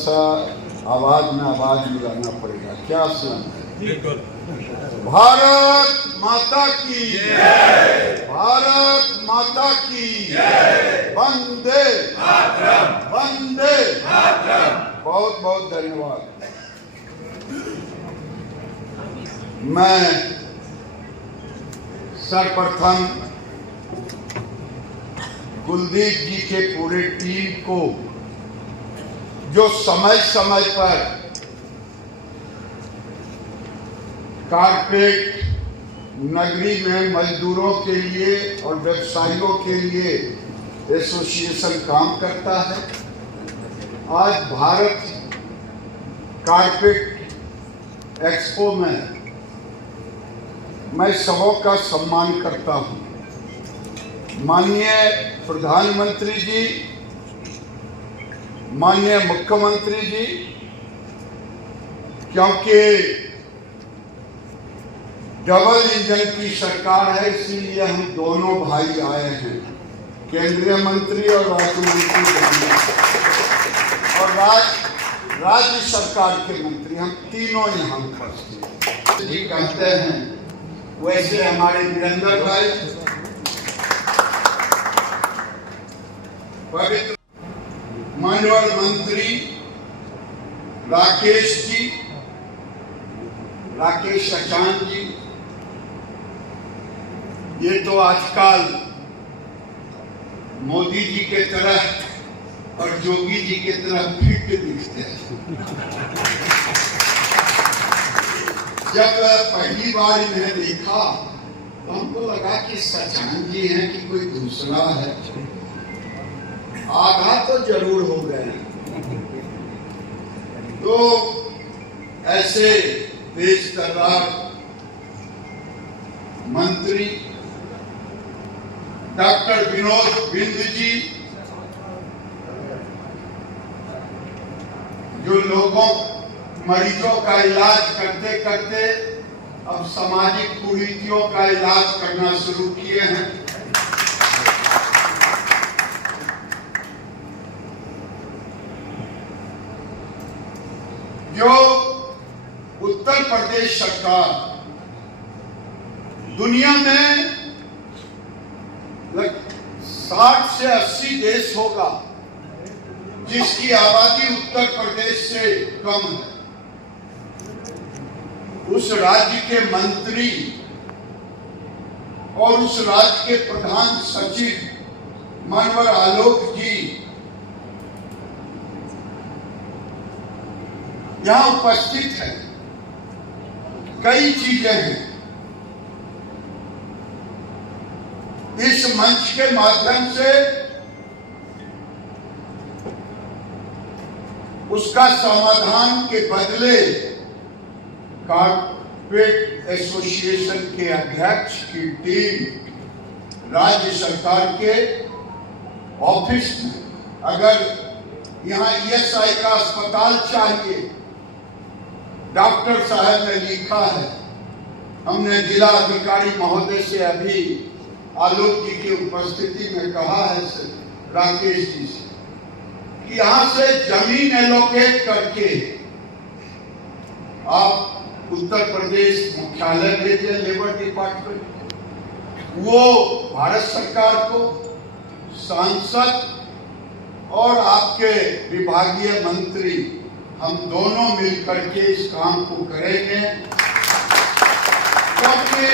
सा आवाज में आवाज मिलाना पड़ेगा। क्या सुना? भारत माता की जय, भारत माता की जय, वंदे मातरम, वंदे मातरम। बहुत बहुत धन्यवाद। मैं सर्वप्रथम कुलदीप जी के पूरे टीम को, जो समय समय पर कारपेट नगरी में मजदूरों के लिए और व्यवसायियों के लिए एसोसिएशन काम करता है, आज भारत कारपेट एक्सपो में मैं सबों का सम्मान करता हूं। माननीय प्रधानमंत्री जी, माननीय मुख्यमंत्री जी, क्योंकि डबल इंजन की सरकार है, इसीलिए हम दोनों भाई आए हैं, केंद्रीय मंत्री और राज्य मंत्री और राज्य सरकार के मंत्री, हम तीनों यहाँ उपस्थित जी कहते हैं। वैसे हमारे वीरेंद्र भाई, पवित्र माननीय मंत्री राकेश जी, राकेश अचान जी, ये तो आजकल मोदी जी के तरह और जोगी जी के तरह फिट दिखते हैं। जब पहली बार इन्हें देखा तो हमको लगा कि सचान जी हैं कि कोई दूसरा है। आधा तो जरूर हो गए। तो ऐसे देश दरबार मंत्री डॉक्टर विनोद बिंद जी, जो लोगों मरीजों का इलाज करते करते अब सामाजिक कुरीतियों का इलाज करना शुरू किए हैं। जो उत्तर प्रदेश सरकार दुनिया में 60 से 80 देश होगा जिसकी आबादी उत्तर प्रदेश से कम है, उस राज्य के मंत्री और उस राज्य के प्रधान सचिव मनोहर आलोक जी यहां उपस्थित है। कई चीजें हैं। इस मंच के माध्यम से उसका समाधान के बदले कारपेट एसोसिएशन के अध्यक्ष की टीम राज्य सरकार के ऑफिस में, अगर यहाँ ईएसआई का अस्पताल चाहिए, डॉक्टर साहब ने लिखा है, हमने जिला अधिकारी महोदय से अभी आलोक जी की उपस्थिति में कहा है राकेश जी से कि यहाँ से जमीन एलोकेट करके आप उत्तर प्रदेश मुख्यालय भेजे लेबर डिपार्टमेंट, वो भारत सरकार को, सांसद और आपके विभागीय मंत्री, हम दोनों मिलकर के इस काम को करेंगे। क्योंकि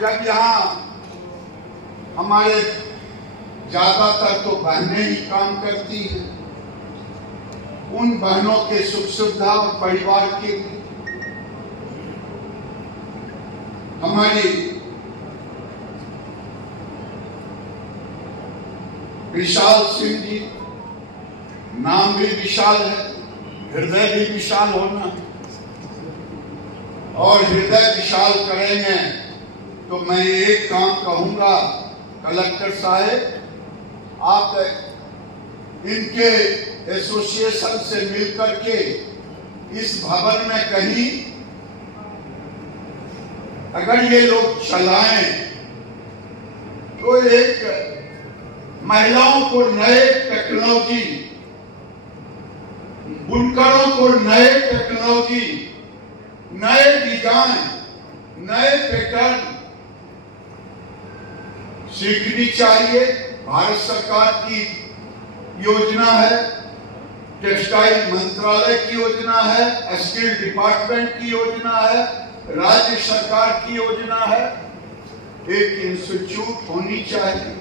जब यहाँ हमारे ज्यादातर तो बहनें ही काम करती हैं, उन बहनों के सुख सुविधा और परिवार के हमारी विशाल सिंह जी, नाम भी विशाल है, हृदय भी विशाल होना, और हृदय विशाल करेंगे तो मैं एक काम कहूंगा, कलेक्टर साहब आप इनके एसोसिएशन से मिलकर के इस भवन में कहीं अगर ये लोग चलाएं तो एक महिलाओं को नए टेक्नोलॉजी बुनकरों को नए टेक्नोलॉजी, नए डिजाइन, नए पैटर्न सीखनी चाहिए। भारत सरकार की योजना है, टेक्सटाइल मंत्रालय की योजना है, स्किल डिपार्टमेंट की योजना है, राज्य सरकार की योजना है। एक इंस्टीट्यूट होनी चाहिए।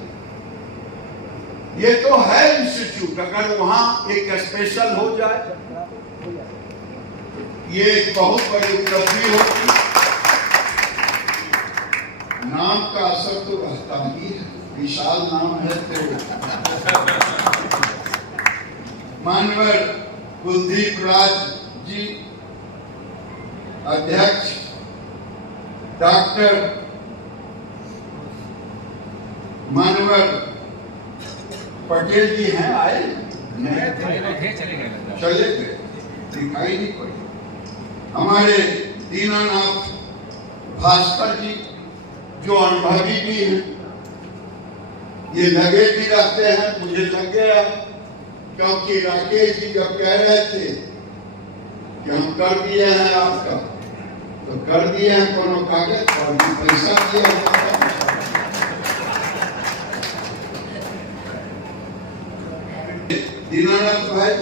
ये तो है इंस्टीट्यूट, अगर वहां एक स्पेशल हो जाए ये एक बहुत बड़ी उपलब्धि होगी। नाम का असर तो रहता ही है, विशाल नाम है। तो मानवर कुलदीप राज जी, अध्यक्ष डॉक्टर मानवर पटेल जी हैं, आए चले गए, दिखाई नहीं पड़े। हमारे दीनानाथ भास्कर जी जो अनुभवी भी हैं, ये लगे भी रहते हैं। मुझे लग गया क्योंकि राकेश जी जब कह रहे थे कि हम कर दिए हैं आपका, तो कर दिए हैं, कोनो कागज पर पैसा दिया है। दीनानाथ भाई,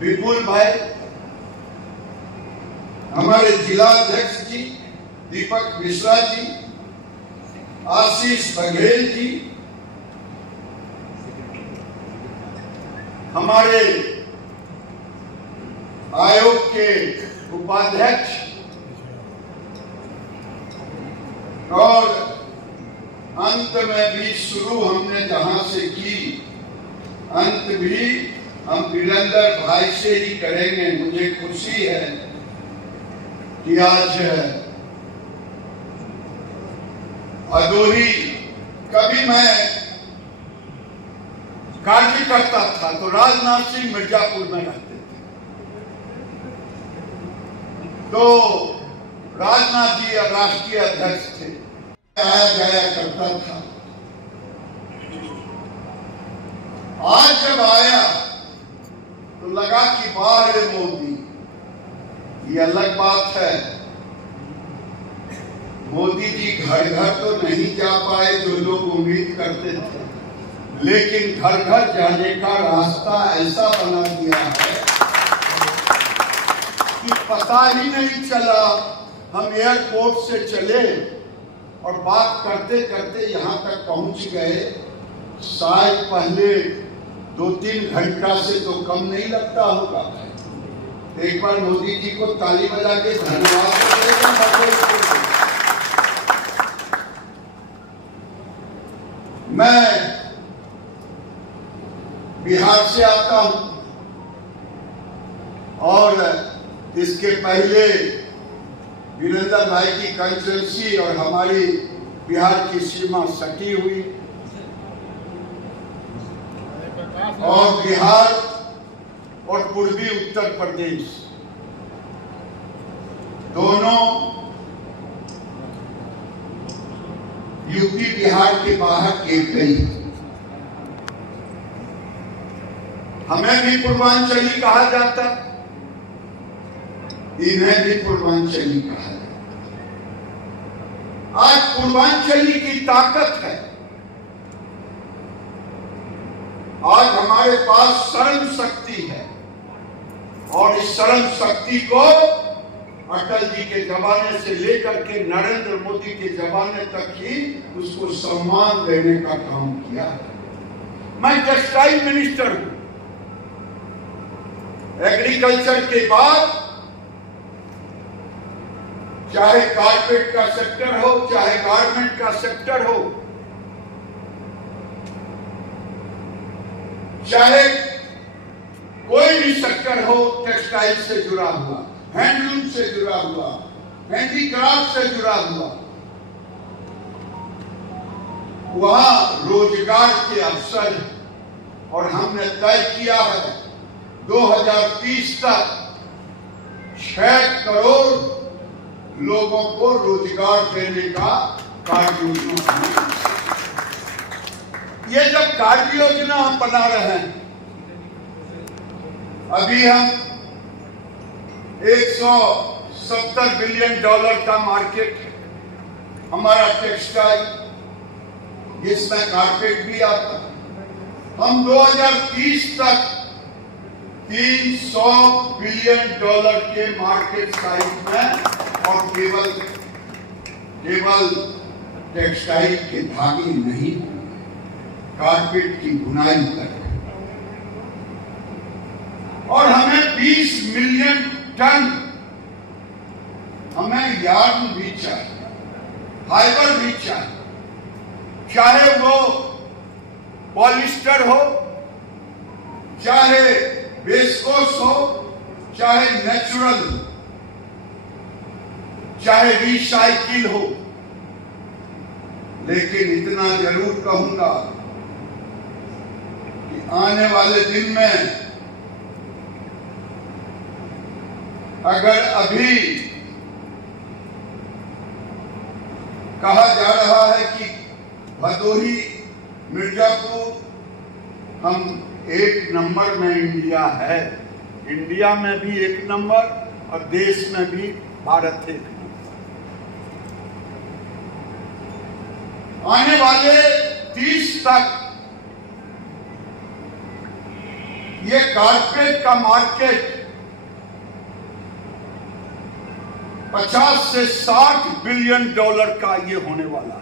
विपुल भाई, हमारे जिला अध्यक्ष जी दीपक मिश्रा जी, आशीष बघेल जी, हमारे आयोग के उपाध्यक्ष, और अंत में भी शुरू हमने जहां से की, अंत भी हम वीरेंद्र भाई से ही करेंगे। मुझे खुशी है कि आज अदोही, कभी मैं कार्य करता था तो राजनाथ सिंह मिर्जापुर में रहते थे, तो राजनाथ जी राष्ट्रीय अध्यक्ष थे, आया जाया करता था। आज जब आया तो लगा कि बाहर मोदी, ये अलग बात है। मोदी जी घर घर तो नहीं जा पाए जो लोग उम्मीद करते थे, लेकिन घर घर जाने का रास्ता ऐसा बना दिया है कि पता ही नहीं चला। हम एयरपोर्ट से चले और बात करते करते यहाँ तक पहुंच गए। शायद पहले 2-3 घंटा से तो कम नहीं लगता होगा। एक बार मोदी जी को ताली बजा के धन्यवाद करें। मैं बिहार से आता हूं और इसके पहले वीरेंद्र भाई की कंस्टिट्यूंसी और हमारी बिहार की सीमा सटी हुई, और बिहार और पूर्वी उत्तर प्रदेश दोनों यूपी बिहार के बाहर एक गई। हमें भी पूर्वांचली कहा जाता, इन्हें भी पूर्वांचली कहा जाता। आज पूर्वांचली की ताकत है। आज हमारे पास श्रम शक्ति है, और इस श्रम शक्ति को अटल जी के जमाने से लेकर के नरेंद्र मोदी के जमाने तक ही उसको सम्मान देने का काम किया है। मैं टेक्सटाइल मिनिस्टर हूं। एग्रीकल्चर के बाद चाहे कारपेट का सेक्टर हो, चाहे गारमेंट का सेक्टर हो, चाहे कोई भी सेक्टर हो, टेक्सटाइल से जुड़ा हुआ, हैंडलूम से जुड़ा हुआ, हैंडीक्राफ्ट से जुड़ा हुआ, वहां रोजगार के अवसर है। और हमने तय किया है 2030 तक 6 करोड़ लोगों को रोजगार देने का कार्य योजना। ये जब कार्य योजना हम बना रहे हैं, अभी हम $170 बिलियन का मार्केट है हमारा टेक्सटाइल, जिसमें कारपेट भी आता है। हम 2030 तक $300 बिलियन के मार्केट साइज में, और केवल टेक्सटाइल के धागे नहीं, कारपेट की बुनाई कर, और हमें 20 मिलियन टन हमें यार्न भी चाहिए, फाइबर भी चाहिए, चाहे वो पॉलिस्टर हो, चाहे विस्कोस हो, चाहे नेचुरल हो, चाहे रिसाइकिल हो। लेकिन इतना जरूर कहूंगा कि आने वाले दिन में अगर अभी कहा जा रहा है कि भदोही, मिर्जापुर हम 1 नंबर में इंडिया है, इंडिया में भी 1 नंबर और देश में भी भारत 1 नंबर। आने वाले 30 तक ये कारपेट का मार्केट 50 से 60 बिलियन डॉलर का ये होने वाला है,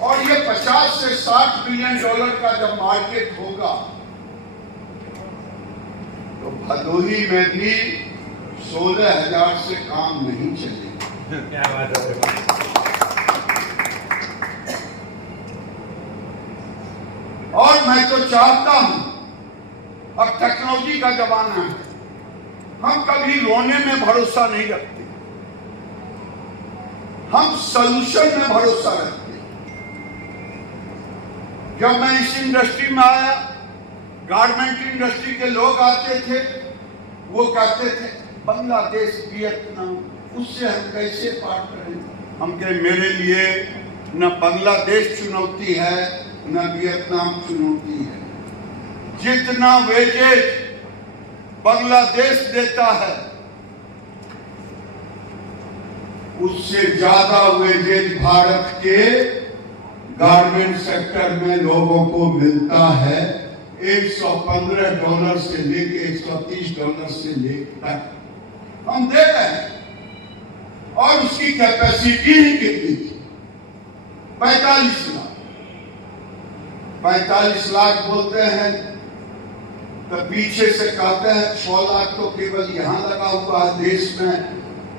और ये 50 से 60 बिलियन डॉलर का जब मार्केट होगा तो भदोही में भी 16,000 से काम नहीं चलेगा। क्या बात है। और मैं तो चाहता हूं, अब टेक्नोलॉजी का जमाना है, हम कभी रोने में भरोसा नहीं रखते, हम सॉल्यूशन में भरोसा रखते। जब मैं इस इंडस्ट्री में आया, गारमेंट इंडस्ट्री के लोग आते थे, वो कहते थे बांग्लादेश, वियतनाम, उससे हम कैसे पार करें। हम कहे मेरे लिए न बांग्लादेश चुनौती है न वियतनाम चुनौती है। जितना वेजेज बांग्लादेश देता है उससे ज्यादा वेजेज भारत के गारमेंट सेक्टर में लोगों को मिलता है। $115 से लेके $130 से लेकर हम दे रहे हैं, और उसकी कैपेसिटी ही कितनी थी? 45 लाख। 45 लाख बोलते हैं तो पीछे से कहते हैं 6 लाख तो केवल यहां लगा हुआ है देश में,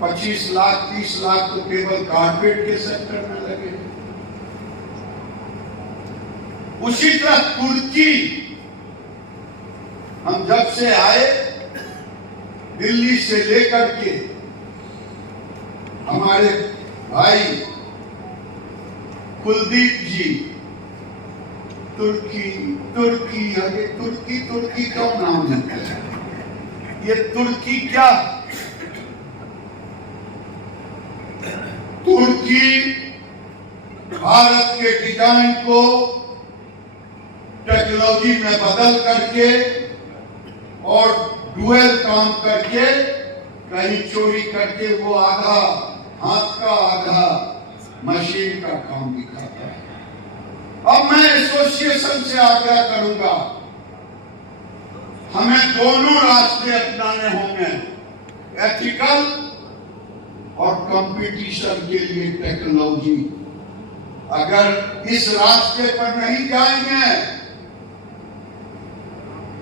25 लाख 30 लाख तो केवल कारपेट के सेक्टर में लगे। उसी तरह तुर्की, हम जब से आए दिल्ली से लेकर के हमारे भाई कुलदीप जी तुर्की अरे तुर्की क्यों नाम लेते हैं? ये तुर्की क्या? तुर्की भारत के डिजाइन को टेक्नोलॉजी में बदल करके और डुअल काम करके, कहीं चोरी करके वो आधा हाथ का आधा मशीन का काम दिखाता है। अब मैं एसोसिएशन से आग्रह करूंगा, हमें दोनों रास्ते अपनाने होंगे, एथिकल और कंपटीशन के लिए टेक्नोलॉजी। अगर इस रास्ते पर नहीं जाएंगे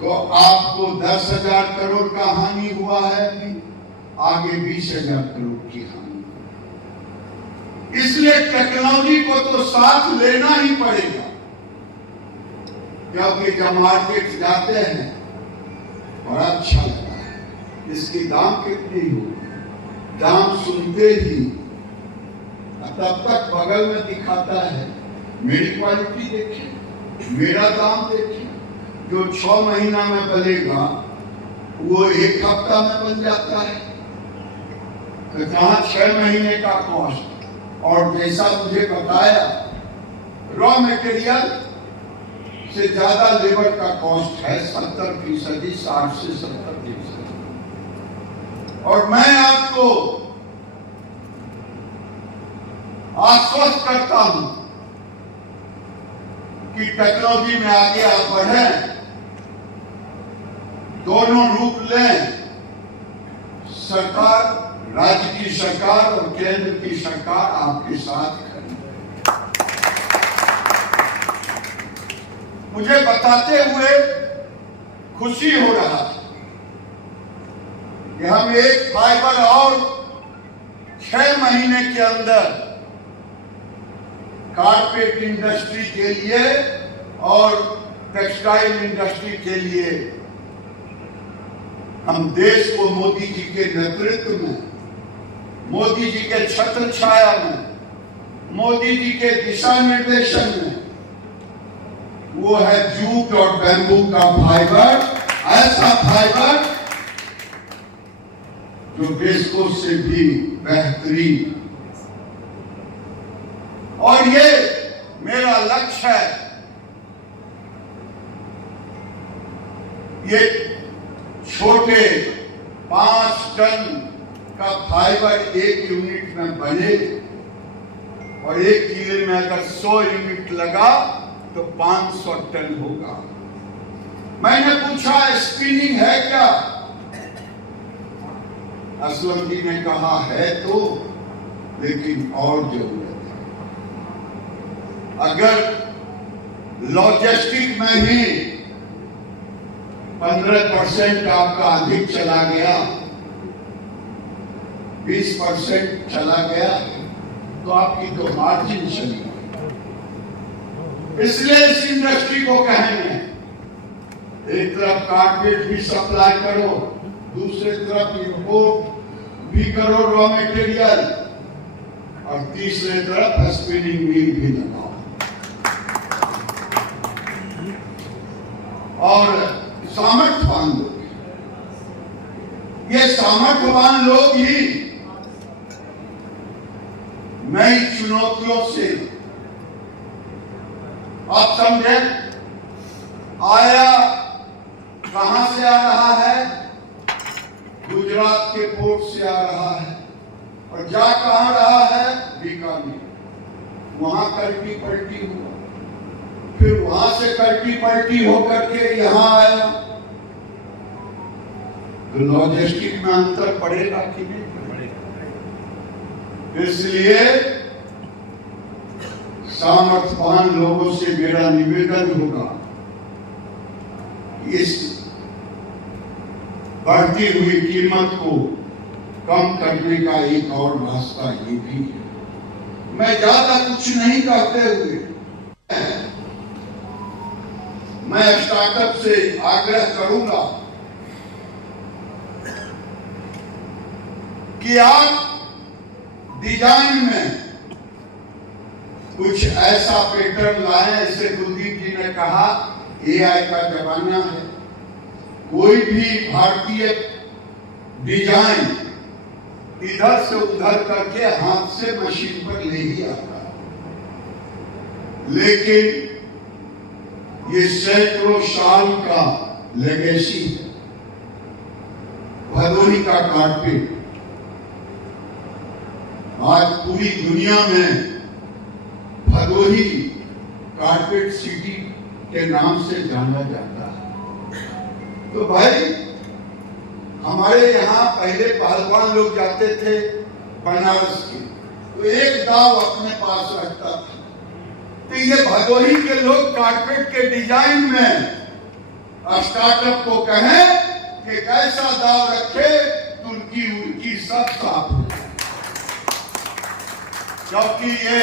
तो आपको 10,000 करोड़ का हानि हुआ है, आगे 20,000 करोड़ की हानि। इसलिए टेक्नोलॉजी को तो साथ लेना ही पड़ेगा, क्योंकि जब मार्केट जाते हैं बड़ा अच्छा लगता है, इसकी दाम कितनी हो, दाम सुनते ही तब तक बगल में दिखाता है मेरी क्वालिटी देखिए, मेरा दाम देखिए। जो 6 महीना में बनेगा वो 1 हफ्ता में बन जाता है, तो जहां 6 महीने का कॉस्ट। और जैसा मुझे बताया, रॉ मटेरियल से ज्यादा लेबर का कॉस्ट है, 70%, 60 से 70%। और मैं आपको आश्वस्त करता हूं कि टेक्नोलॉजी में आगे आप बढ़ें, दोनों रूप लें, सरकार, राज्य की सरकार और केंद्र की सरकार आपके साथ खड़ी है। मुझे बताते हुए खुशी हो रहा है कि हम एक फाइबर और 6 महीने के अंदर कारपेट इंडस्ट्री के लिए और टेक्सटाइल इंडस्ट्री के लिए हम देश को मोदी जी के नेतृत्व में, मोदी जी के छत्र छाया में, मोदी जी के दिशा निर्देशन में, वो है जूट और बैम्बू का फाइबर, ऐसा फाइबर जो विस्को से भी बेहतरीन। और ये मेरा लक्ष्य है, ये छोटे 5 टन का फाइबर 1 यूनिट में बने और 1 किले में अगर 100 यूनिट लगा तो 500 टन होगा। मैंने पूछा स्पिनिंग है क्या? असलम जी ने कहा है तो, लेकिन और जरूरत है। अगर लॉजिस्टिक में ही 15% आपका अधिक चला गया, 20% चला गया, तो आपकी तो मार्जिन चली। इसलिए इस इंडस्ट्री को कहेंगे, एक तरफ कारपेट भी सप्लाई करो, दूसरी तरफ इंपोर्ट भी करो रॉ मटेरियल, और तीसरी तरफ स्पिनिंग मिल भी लगाओ। और सामर्थ्यवान लोग, ये सामर्थ्यवान लोग ही नई चुनौतियों से, आप समझे, आया कहां से आ रहा है? गुजरात के पोर्ट से आ रहा है, और जा कहां रहा है? बीकानेर। वहां कल्टी पलटी हुआ, फिर वहां से कल्टी पलटी होकर के यहां आया। तो लॉजिस्टिक में अंतर पड़ेगा कि नहीं पड़ेगा? इसलिए सामर्थ्यवान लोगों से मेरा निवेदन होगा, इस बढ़ती हुई कीमत को कम करने का एक और रास्ता ये भी है। मैं ज्यादा कुछ नहीं कहते हुए मैं स्टार्टअप से आग्रह करूंगा कि आप डिजाइन में कुछ ऐसा पैटर्न लाएं, जैसे कुलदीप जी ने कहा एआई का जमाना है, कोई भी भारतीय डिजाइन इधर से उधर करके हाथ से मशीन पर ले ही आता है, लेकिन ये सैकड़ों साल का लेगेसी है। भदोही का कारपेट आज पूरी दुनिया में भदोही कारपेट सिटी के नाम से जाना जाता है। तो भाई, हमारे यहाँ पहले पहलवान लोग जाते थे बनारस के, तो एक दाव अपने पास रखता था। तो ये भदोही के लोग कारपेट के डिजाइन में स्टार्टअप को कहें कि कैसा दाव रखे, तुर्की उर्की सब साफ हो, क्योंकि ये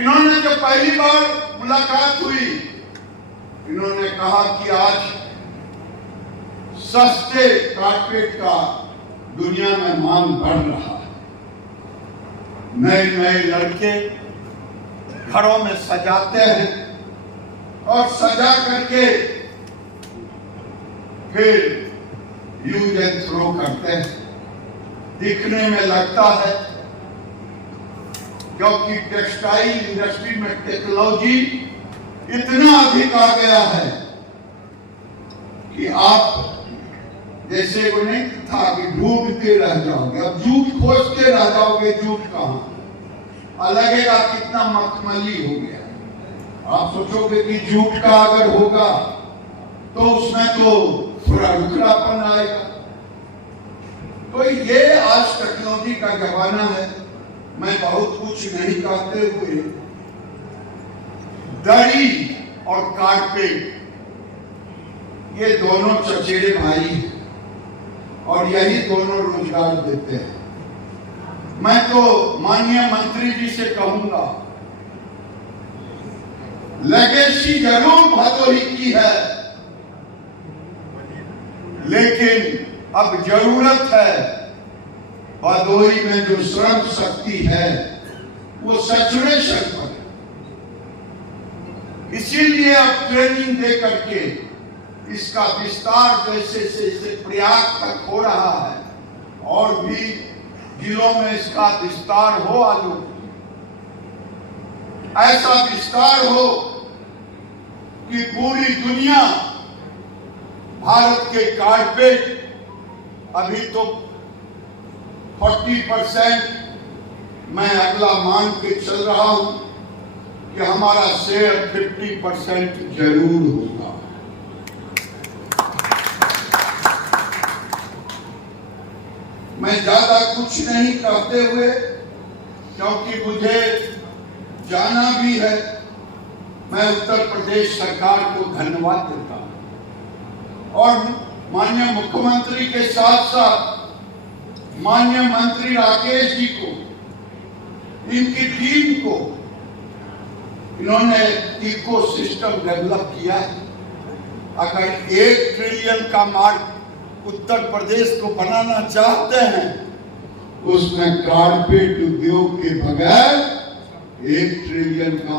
इन्होंने जो पहली बार मुलाकात हुई, इन्होंने कहा कि आज सस्ते कारपेट का दुनिया में मांग बढ़ रहा है। नए नए लड़के घरों में सजाते हैं और सजा करके फिर यूज एंड थ्रो करते हैं। दिखने में लगता है, क्योंकि टेक्सटाइल इंडस्ट्री में टेक्नोलॉजी इतना अधिक आ गया है कि आप जैसे वो नहीं था कि ढूंढते रह जाओगे, अब झूठ खोजते रह जाओगे, झूठ कहां लगेगा, कितना मखमली हो गया। आप सोचोगे कि झूठ का अगर होगा तो उसमें तो थोड़ा रुखड़ापन आएगा। तो ये आज टेक्नोलॉजी का जमाना है। मैं बहुत कुछ नहीं कहते हुए, दरी और कारपेट ये दोनों चचेरे भाई हैं और यही दोनों रोजगार देते हैं। मैं तो माननीय मंत्री जी से कहूंगा, लेगेसी जरूर भदोही की है, लेकिन अब जरूरत है भदोही में जो श्रम शक्ति है वो सैचुरेशन पर। इसीलिए अब ट्रेनिंग दे करके इसका विस्तार जैसे से प्रयाग तक हो रहा है और भी जिलों में इसका विस्तार हो। आलू ऐसा विस्तार हो कि पूरी दुनिया भारत के कारपेट, अभी तो 40% मैं अगला मान के चल रहा हूं कि हमारा शेयर 50% जरूर होगा। मैं ज्यादा कुछ नहीं कहते हुए, क्योंकि मुझे जाना भी है, मैं उत्तर प्रदेश सरकार को धन्यवाद देता हूं और माननीय मुख्यमंत्री के साथ साथ माननीय मंत्री राकेश जी को, इनकी टीम को, इन्होंने इको सिस्टम डेवलप किया है। अगर 1 ट्रिलियन का मार्ग उत्तर प्रदेश को बनाना चाहते हैं, उसमें कारपेट उद्योग के बगैर 1 ट्रिलियन का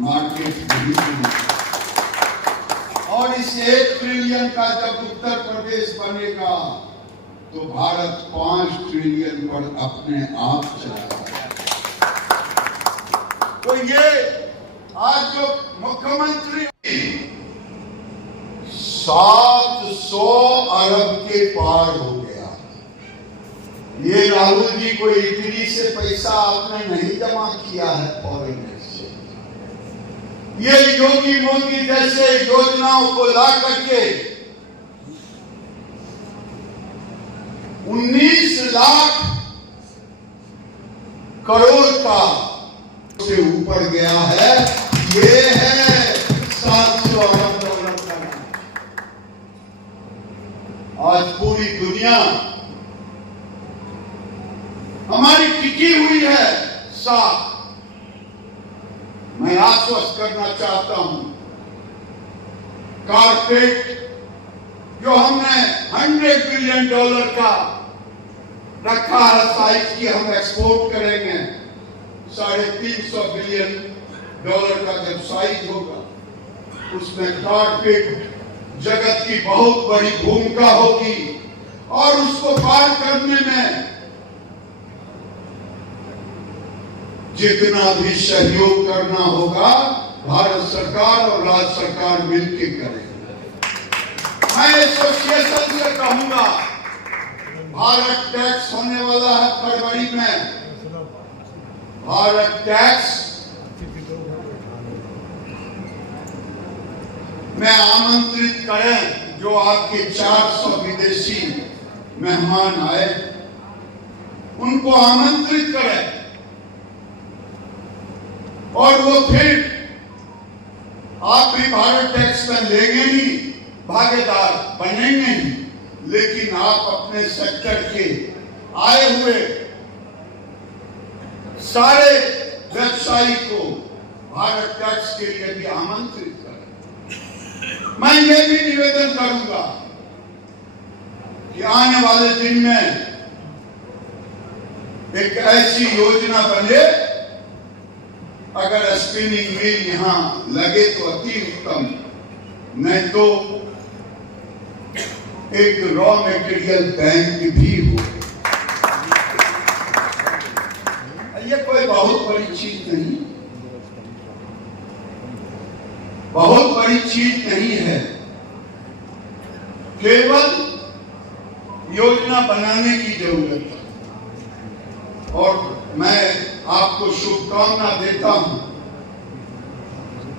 मार्केट नहीं बनेगा। और इस 1 ट्रिलियन का जब उत्तर प्रदेश बनेगा तो भारत 5 ट्रिलियन पर अपने आप चला जाएगा। तो ये आज जो मुख्यमंत्री 700 अरब के पार हो गया। ये राहुल जी को इटली से पैसा आपने नहीं जमा किया है फॉरेनर से। ये योगी मोदी जैसे योजनाओं को ला करके 19 लाख करोड़ का से ऊपर गया है। ये है 700 अरब डॉलर का। आज पूरी दुनिया हमारी टिकी हुई है साथ। मैं आश्वस्त करना चाहता हूं, कारपेट जो हमने $100 बिलियन का रखा है साइज की, हम एक्सपोर्ट करेंगे। $350 बिलियन का जब साइज होगा, उसमें कारपेट जगत की बहुत बड़ी भूमिका होगी और उसको पार करने में जितना भी सहयोग करना होगा भारत सरकार और राज्य सरकार मिलकर करेंगे। मैं एसोसिएशन से कहूंगा, भारत टैक्स होने वाला है फरवरी में। भारत टैक्स में आमंत्रित करें जो आपके 400 विदेशी मेहमान आए, उनको आमंत्रित करें और वो फिर आप भी भारत टैक्स में लेंगे ही, भागीदार बनेंगे ही, लेकिन आप अपने सेक्टर के आए हुए सारे व्यवसायी को भारत टैक्स के लिए भी आमंत्रित करें। मैं ये भी निवेदन करूंगा कि आने वाले दिन में एक ऐसी योजना बने, अगर स्पिनिंग मिल यहां लगे तो अति उत्तम, नहीं तो एक रॉ मटेरियल बैंक भी हो। ये कोई बहुत बड़ी चीज नहीं। बहुत बड़ी चीज नहीं है। केवल योजना बनाने की जरूरत है और मैं आपको शुभकामना देता हूं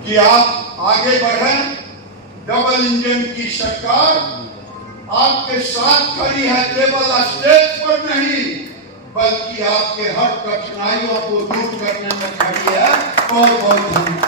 कि आप आगे बढ़ें। डबल इंजन की सरकार आपके साथ खड़ी है, केवल स्टेज पर नहीं बल्कि आपके हर कठिनाइयों को दूर करने में खड़ी है। बहुत बहुत धन्यवाद।